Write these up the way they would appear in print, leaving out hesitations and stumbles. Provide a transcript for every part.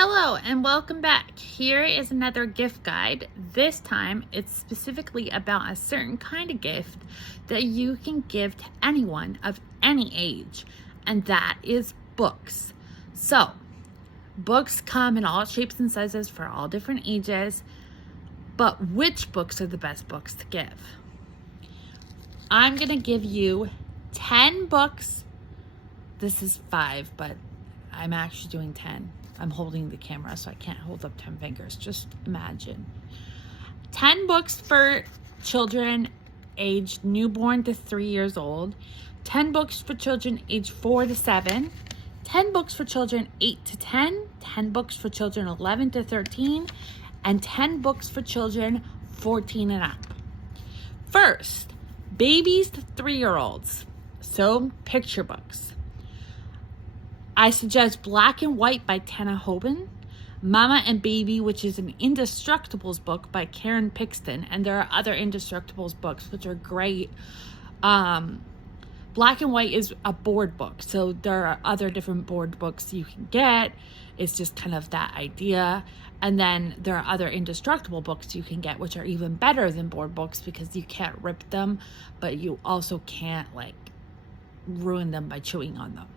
Hello and welcome back. Here is another gift guide. This time it's specifically about a certain kind of gift that you can give to anyone of any age, and that is books. So, books come in all shapes and sizes for all different ages, but which books are the best books to give? I'm going to give you 10 books. This is 5, but I'm actually doing 10. I'm holding the camera, so I can't hold up 10 fingers. Just imagine. 10 books for children aged newborn to 3 years old. 10 books for children aged 4 to 7. 10 books for children 8 to 10. 10 books for children 11 to 13. And 10 books for children 14 and up. First, babies to 3-year-olds. So, picture books. I suggest Black and White by Tana Hoban, Mama and Baby, which is an Indestructibles book by Karen Pixton, and there are other Indestructibles books which are great. Black and White is a board book, so there are other different board books you can get. It's just kind of that idea. And then there are other indestructible books you can get, which are even better than board books because you can't rip them, but you also can't ruin them by chewing on them.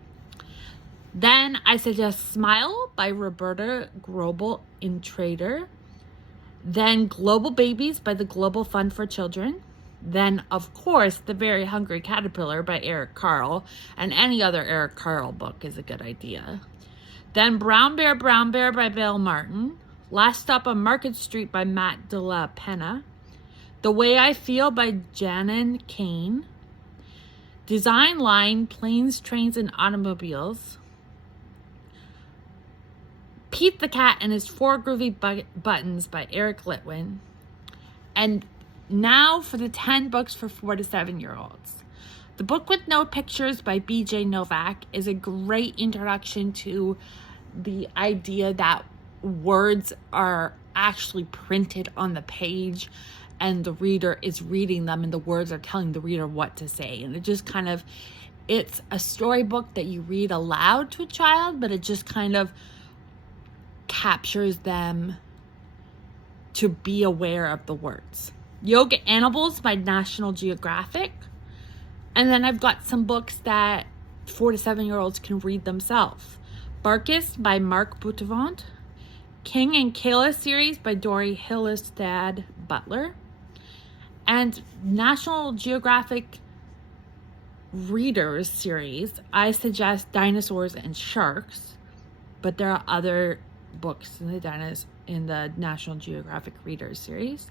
Then I suggest Smile by Roberta Grobel Intrater. Then Global Babies by the Global Fund for Children. Then, of course, The Very Hungry Caterpillar by Eric Carle. And any other Eric Carle book is a good idea. Then Brown Bear by Bill Martin. Last Stop on Market Street by Matt de la Pena. The Way I Feel by Janan Kane. Design Line, Planes, Trains, and Automobiles. Pete the Cat and His 4 Groovy Buttons by Eric Litwin. And now for the 10 books for 4 to 7-year-olds. The Book with No Pictures by B.J. Novak is a great introduction to the idea that words are actually printed on the page and the reader is reading them and the words are telling the reader what to say. And it's a storybook that you read aloud to a child, but it just kind of captures them to be aware of the words. Yoga Animals by National Geographic. And then I've got some books that 4 to 7-year-olds can read themselves. Barkus by Mark Boutavant. King and Kayla series by Dory Hillestad Butler. And National Geographic Readers series, I suggest Dinosaurs and Sharks, but there are other books in the National Geographic Readers series.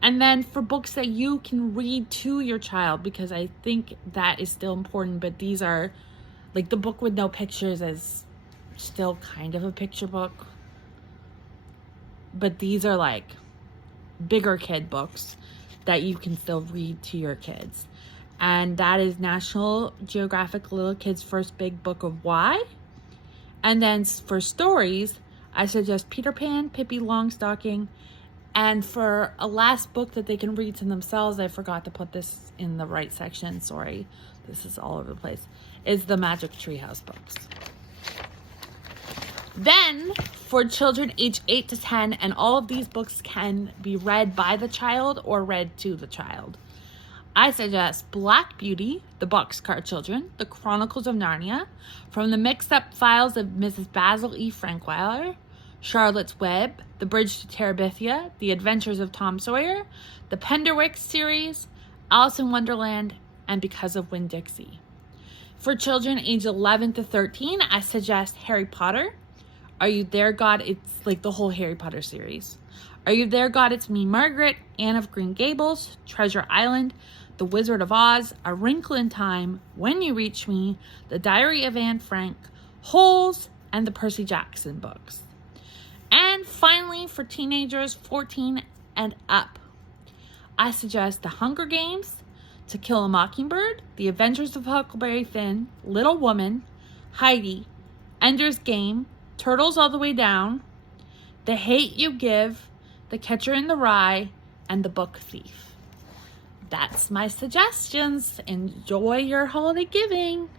And then for books that you can read to your child, because I think that is still important, but these are The Book with No Pictures is still kind of a picture book, but these are bigger kid books that you can still read to your kids. And that is National Geographic Little Kids' First Big Book of Why. And then for stories, I suggest Peter Pan, Pippi Longstocking. And for a last book that they can read to themselves, I forgot to put this in the right section, sorry, this is all over the place, is the Magic Treehouse books. Then, for children age 8 to 10, and all of these books can be read by the child or read to the child, I suggest Black Beauty, The Boxcar Children, The Chronicles of Narnia, From the Mixed-Up Files of Mrs. Basil E. Frankweiler, Charlotte's Web, The Bridge to Terabithia, The Adventures of Tom Sawyer, the Penderwick series, Alice in Wonderland, and Because of Winn-Dixie. For children age 11 to 13, I suggest Harry Potter, Are You There, God? It's the whole Harry Potter series. Are You There, God? It's Me, Margaret, Anne of Green Gables, Treasure Island, The Wizard of Oz, A Wrinkle in Time, When You Reach Me, The Diary of Anne Frank, Holes, and the Percy Jackson books. And finally, for teenagers 14 and up, I suggest The Hunger Games, To Kill a Mockingbird, The Adventures of Huckleberry Finn, Little Woman, Heidi, Ender's Game, Turtles All the Way Down, The Hate You Give, The Catcher in the Rye, and The Book Thief. That's my suggestions. Enjoy your holiday giving.